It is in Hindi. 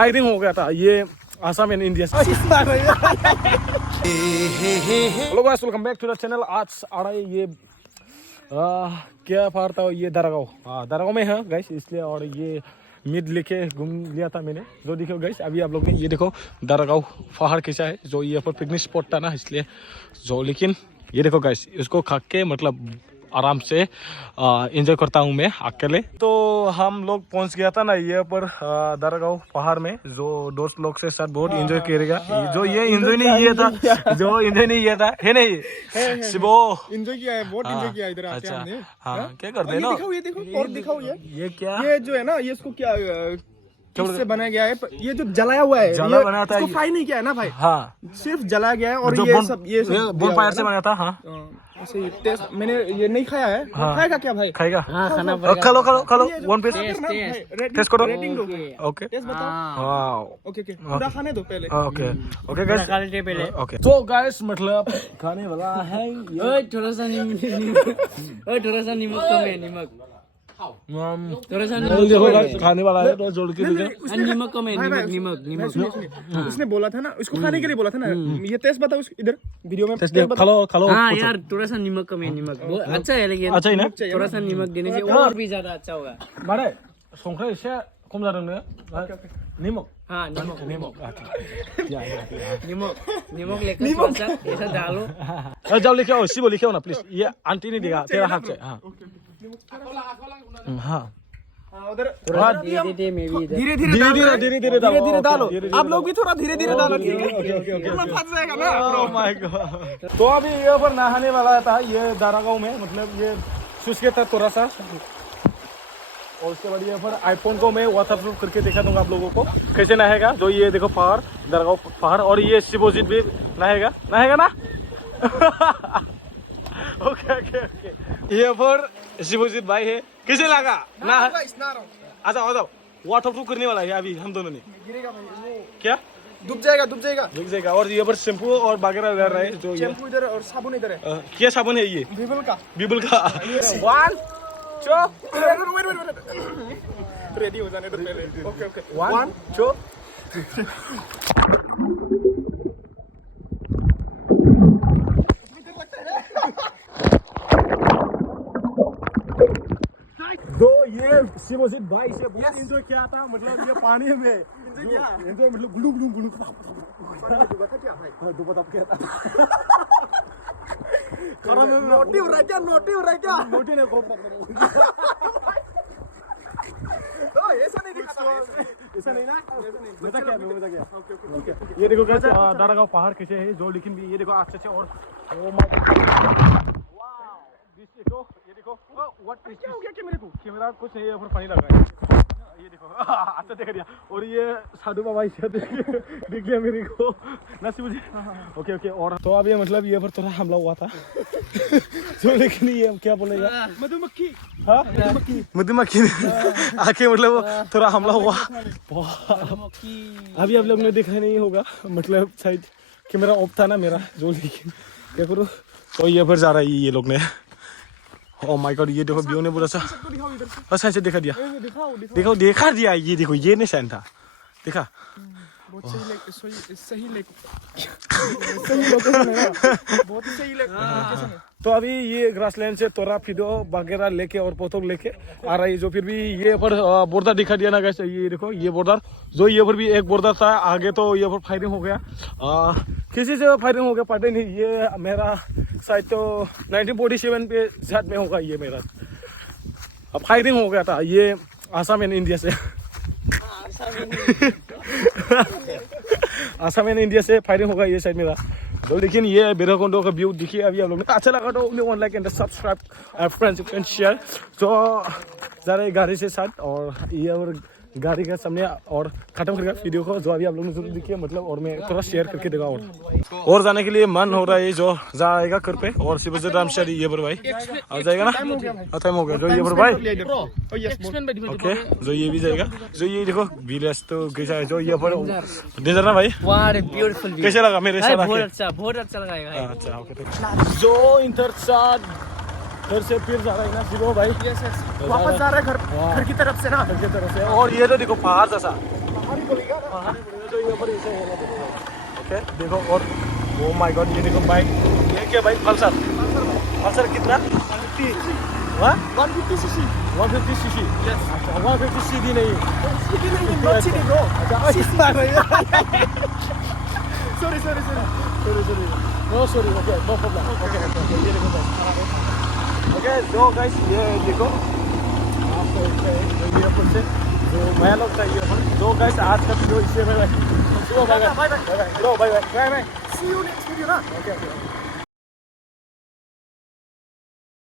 फायरिंग हो गया था ये आसाम एंड इंडिया से। Hello guys, welcome back to the channel. आज आ रहा है ये क्या पहाड़ था ये, दारागांव। दारागांव में है गाइस, इसलिए। और ये मिड लेके घूम लिया था मैंने। जो देखो गाइस, अभी आप लोग ने ये देखो दारागांव पहाड़ कैसा है। जो ये पर पिकनिक स्पॉट था ना, इसलिए जो। लेकिन ये देखो गाइस, इसको खा के मतलब आराम से एंजॉय करता हूँ मैं अकेले। तो हम लोग पहुँच गया था ना ये पर दारागांव पहाड़ में। जो दोस्त लोग से साथ बहुत एंजॉय करेगा। जो ये एंजॉय नहीं किया था, जो एंजॉय नहीं किया था, है नहीं शिवो? एंजॉय किया है, बहुत एंजॉय किया इधर आके अच्छा, हमने। हाँ क्या करते हैं ना। ये देखो और दिखाओ ये क्या, ये जो है ना, ये इसको क्या किससे बनाया गया है? ये जो जलाया हुआ है, जला बनाया था, इसको फ्राई नहीं किया है ना भाई। हाँ, सिर्फ जलाया गया है। और जो ये सब बोनफायर से बनाया था। हाँ, ऐसे ही टेस्ट मैंने ये नहीं खाया है। हाँ। खाएगा क्या भाई? खाएगा। हाँ, खाना खा लो वन पीस टेस्ट करो। रेटिंग दो। ओके, टेस्ट बताओ। वाओ, ओके पूरा खाने दो पहले। ओके ओके गाइस, खा लेते पहले। ओके। तो गाइस मतलब खाने वाला है ये। ओए थोड़ा सा नमक कम है, नमक थोड़ा सा खाने वाला है तो जोड़ के नमक कम है, नमक। उसने बोला था ना, इसको खाने के लिए बोला था ना। ये टेस्ट बताओ इधर वीडियो में। खा लो। हाँ यार, थोड़ा सा नमक कम है, नमक बहुत अच्छा है। लेकिन अच्छा है ना? थोड़ा सा नमक देने से और भी ज्यादा अच्छा होगा। मारे संख्रा एसे खम जादों नो निमक। हाँ नमक नमक लेकर थोड़ा सा ऐसा डालो। जाओ लेके आओ, शिवो लेके आओ ना प्लीज। ये आंटी नहीं देगा तेरा हाथ से। हाँ उधर दे मैं भी इधर। धीरे डालो। आप लोग भी थोड़ा धीरे धीरे डालो, ठीक है? फंस जाएगा ना। Oh my God. तो अभी यहाँ पर नहाने वाला था ये दारागांव में। मतलब ये शुष्क था थोड़ा सा। और उसके बाद यहाँ पर आईफोन को मैं वाटरप्रूफ करके दिखा दूंगा आप लोगों को कैसे नहाएगा। जो ये देखो पहाड़, दारागांव पहाड़। और ये शिवोजित भी नहाएगा ना। ओके। ये पर शिवोजित भाई है। कैसे लगा ना? अच्छा आ जाओ, वाटरप्रूफ करने वाला है अभी हम दोनों ने। गिरेगा भाई, क्या डूब जाएगा। और ये पर शैम्पू और वगैरह ले रहा है। जो ये शैम्पू इधर और साबुन इधर है। क्या साबुन है ये? बीबल का। 1 2 रेडी हो जाने दो पहले। ओके 1 2। तो ये शिवोजित भाई से बहुत एंजॉय किया था। मतलब ये पानी में एंजॉय मतलब गुलू डूबा तब क्या था। नोटिव रह क्या? नोटी ने को ऐसा नहीं दिखाता। ऐसा नहीं ना, मजा क्या। ओके। ये देखो गाइस, दारागांव पहाड़ कैसे है जो। लेकिन भी ये देखो अच्छे और ओ माय गॉड, वाओ। ये देखो व्हाट इज क्या हो गया कैमरे को? कैमरा कुछ नहीं है, ऊपर पानी लगा है। ये देखो अच्छा देख दिया। और ये साधु बाबा इसे देख लिया मेरे को ना मुझे। ओके। और तो अभी मतलब ये पर थोड़ा हमला हुआ था। तो लेकिन ये क्या बोलेगा, मधुमक्खी। हाँ मधुमक्खी आके मतलब थोड़ा हमला हुआ। अभी आप लोग ने देखा नहीं होगा, मतलब शायद कैमरा ऑफ था ना मेरा जो। लेकिन क्या करूँ, तो ये पर जा रहा है ये लोग ने। ओह माय गॉड, ये देखो व्यू ने पूरा सा अच्छा से दिखा दिया। देखा दिया। ये देखो, ये नहीं सैन था, देखा। बहुत सही लोकेशन है। बहुत ही सही लोकेशन है। तो अभी ये ग्रासलैंड से तोरा फिडो वगैरह लेके और पोतों लेके आ रहा है। जो फिर भी ये पर बॉर्डर दिखा दिया ना गाइस। ये देखो ये बॉर्डर, जो ये पर भी एक बॉर्डर था आगे। तो ये पर फायरिंग हो गया, किसी से फायरिंग हो गया पता नहीं। ये मेरा शायद तो 1947 पे साथ में होगा ये मेरा। अब फायरिंग हो गया था ये आसाम एंड इंडिया से। आसाम एंड इंडिया से फायरिंग होगा ये साइड मेरा। तो लेकिन ये भैरवकुंड का व्यू देखिए अभी आप लोग ने। अच्छा लगा तो only 1 like and subscribe friends and share. तो ज़रा गाड़ी से साथ और ये और गाड़ी के सामने और खत्म करेगा वीडियो को। जो अभी आप लोग ने जरूर देखिए मतलब। और मैं थोड़ा शेयर करके देगा। और जाने के लिए मन हो रहा है जो जाएगा घर पे। और शिवजी रामशारी ये पर भाई आ जाएगा ना, टाइम हो गया। जो ये पर भाई ओके, जो ये भी जाएगा। जो ये देखो विलेज तो कैसा है। जो ये पर डेंजर ना भाई। ब्यूटीफुल कैसे लगा मेरे साथ? बहुत अच्छा लगा। अच्छा ओके। जो इंटर घर से फिर जा रहा है ना शिवो भाई। वापस जा रहा है घर की तरफ से ना। घर की तरफ से। और ये तो देखो पहाड़ जैसा हरी बोलेगा ना। हाँ हरी बोलेगा, जो ये पर इसे ओके देखो। और ओ माय गॉड ये देखो बाइक, ये क्या बाइक? पल्सर। पल्सर कितना? 150 सीसी। 150 सीसी। अच्छा 150 सीधी नहीं। सीधी नहीं, not सीधी bro। अच्छा सीधी आ रही है। Sorry। Sorry no sorry okay no problem okay ये देखो गाइस। ओके जो गाइस ये देखो आपको ईयरफोन से जो नया लोग था ईयरफोन जो गाइस आज का वीडियो इससे bye bye. Bye bye. Bye bye। Bro bye bye. See you next video ना। Okay okay.